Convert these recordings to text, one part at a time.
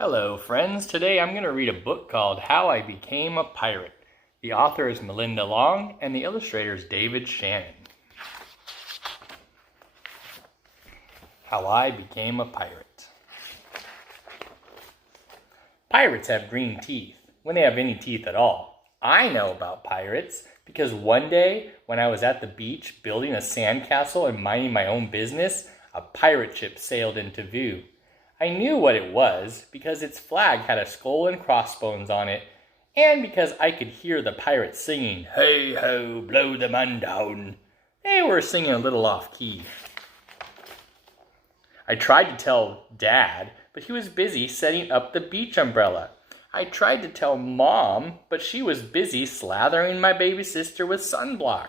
Hello, friends. Today I'm going to read a book called How I Became a Pirate. The author is Melinda Long, and the illustrator is David Shannon. How I Became a Pirate. Pirates have green teeth, when they have any teeth at all. I know about pirates because one day when I was at the beach building a sandcastle and minding my own business, a pirate ship sailed into view. I knew what it was because its flag had a skull and crossbones on it, and because I could hear the pirates singing, "Hey ho, blow the man down." They were singing a little off-key. I tried to tell Dad, but he was busy setting up the beach umbrella. I tried to tell Mom, but she was busy slathering my baby sister with sunblock.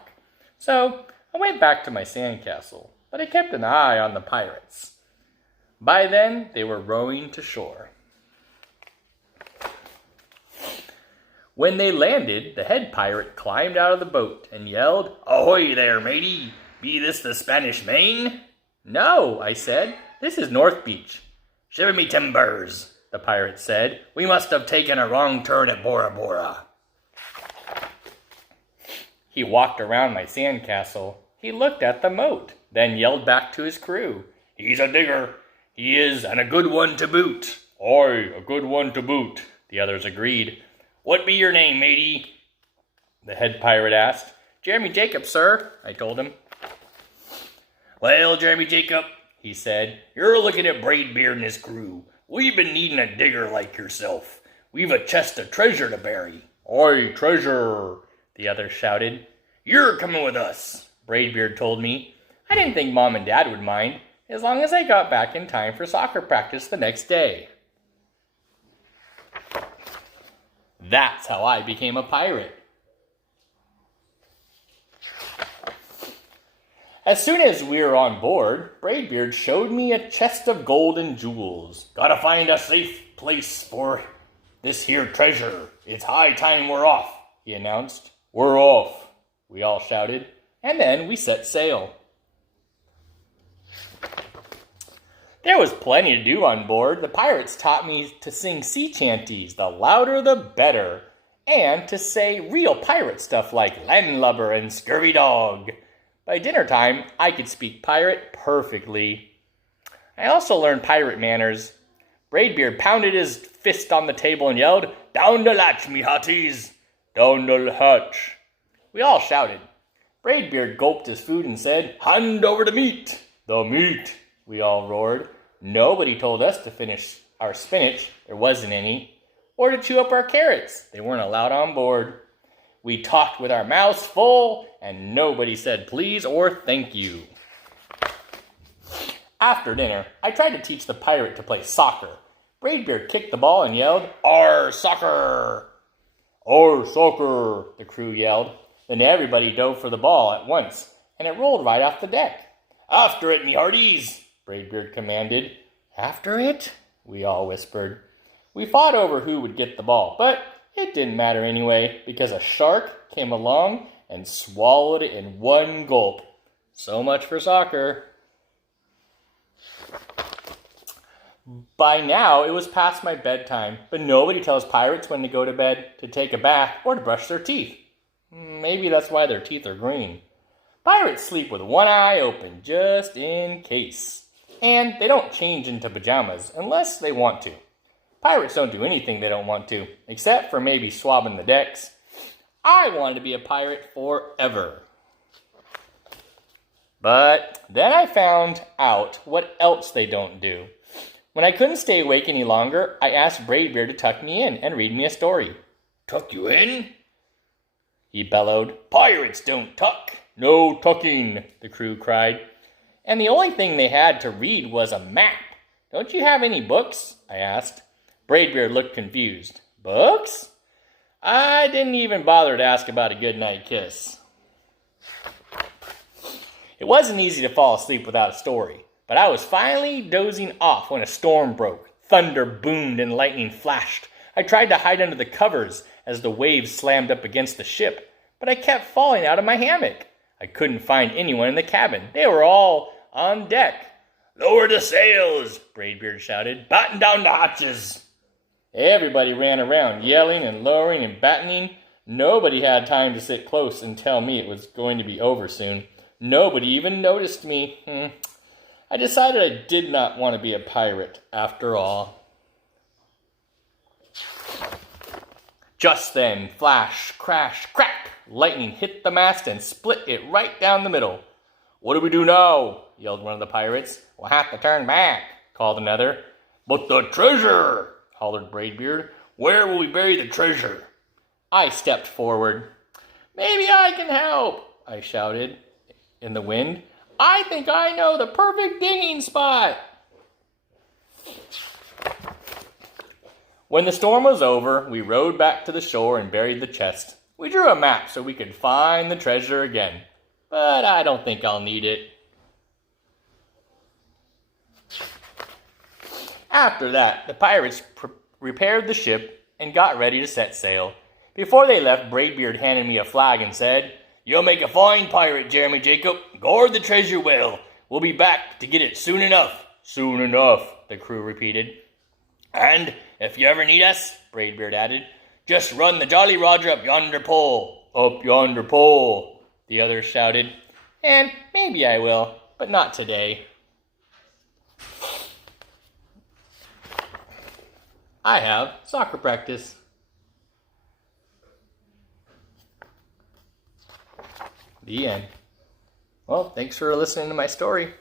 So I went back to my sandcastle, but I kept an eye on the pirates. By then, they were rowing to shore. When they landed, the head pirate climbed out of the boat and yelled, "Ahoy there, matey! Be this the Spanish Main?" "No," I said. "This is North Beach." "Shiver me timbers," the pirate said. "We must have taken a wrong turn at Bora Bora." He walked around my sandcastle. He looked at the moat, then yelled back to his crew, "He's a digger. He is, and a good one to boot." "Aye, a good one to boot," the others agreed. "What be your name, matey?" the head pirate asked. "Jeremy Jacob, sir," I told him. "Well, Jeremy Jacob," he said, "you're looking at Braidbeard and his crew. We've been needing a digger like yourself. We've a chest of treasure to bury." "Aye, treasure," the others shouted. "You're coming with us," Braidbeard told me. I didn't think Mom and Dad would mind, as long as I got back in time for soccer practice the next day. That's how I became a pirate. As soon as we were on board, Braidbeard showed me a chest of gold and jewels. "Gotta find a safe place for this here treasure. It's high time we're off," he announced. "We're off," we all shouted, and then we set sail. There was plenty to do on board. The pirates taught me to sing sea chanties, the louder the better, and to say real pirate stuff like landlubber and scurvy dog. By dinner time, I could speak pirate perfectly. I also learned pirate manners. Braidbeard pounded his fist on the table and yelled, "Down the latch, me hearties! Down the hatch!" We all shouted. Braidbeard gulped his food and said, "Hand over the meat!" "The meat!" we all roared. Nobody told us to finish our spinach, there wasn't any, or to chew up our carrots, they weren't allowed on board. We talked with our mouths full, and nobody said please or thank you. After dinner, I tried to teach the pirate to play soccer. Braidbeard kicked the ball and yelled, "Our soccer!" "Our soccer!" the crew yelled. Then everybody dove for the ball at once, and it rolled right off the deck. "After it, me hearties!" Braidbeard commanded. "After it?" we all whispered. We fought over who would get the ball, but it didn't matter anyway, because a shark came along and swallowed it in one gulp. So much for soccer. By now, it was past my bedtime, but nobody tells pirates when to go to bed, to take a bath, or to brush their teeth. Maybe that's why their teeth are green. Pirates sleep with one eye open, just in case. And they don't change into pajamas unless they want to. Pirates don't do anything they don't want to, except for maybe swabbing the decks. I wanted to be a pirate forever. But then I found out what else they don't do. When I couldn't stay awake any longer, I asked Braidbeard to tuck me in and read me a story. "Tuck you in?" he bellowed. "Pirates don't tuck." "No tucking," the crew cried. And the only thing they had to read was a map. "Don't you have any books?" I asked. Braidbeard looked confused. "Books?" I didn't even bother to ask about a goodnight kiss. It wasn't easy to fall asleep without a story, but I was finally dozing off when a storm broke. Thunder boomed and lightning flashed. I tried to hide under the covers as the waves slammed up against the ship, but I kept falling out of my hammock. I couldn't find anyone in the cabin. They were all on deck. "Lower the sails," Braidbeard shouted. "Batten down the hatches." Everybody ran around, yelling and lowering and battening. Nobody had time to sit close and tell me it was going to be over soon. Nobody even noticed me. I decided I did not want to be a pirate after all. Just then, flash, crash, crack, lightning hit the mast and split it right down the middle. "What do we do now?" yelled one of the pirates. "We'll have to turn back," called another. "But the treasure!" hollered Braidbeard. "Where will we bury the treasure?" I stepped forward. "Maybe I can help," I shouted in the wind. "I think I know the perfect digging spot." When the storm was over, we rowed back to the shore and buried the chest. We drew a map so we could find the treasure again, but I don't think I'll need it. After that, the pirates repaired the ship and got ready to set sail. Before they left, Braidbeard handed me a flag and said, "You'll make a fine pirate, Jeremy Jacob. Guard the treasure well. We'll be back to get it soon enough." "Soon enough," the crew repeated. "And if you ever need us," Braidbeard added, "just run the Jolly Roger up yonder pole." "Up yonder pole," the others shouted. And maybe I will, but not today. I have soccer practice. The end. Well, thanks for listening to my story.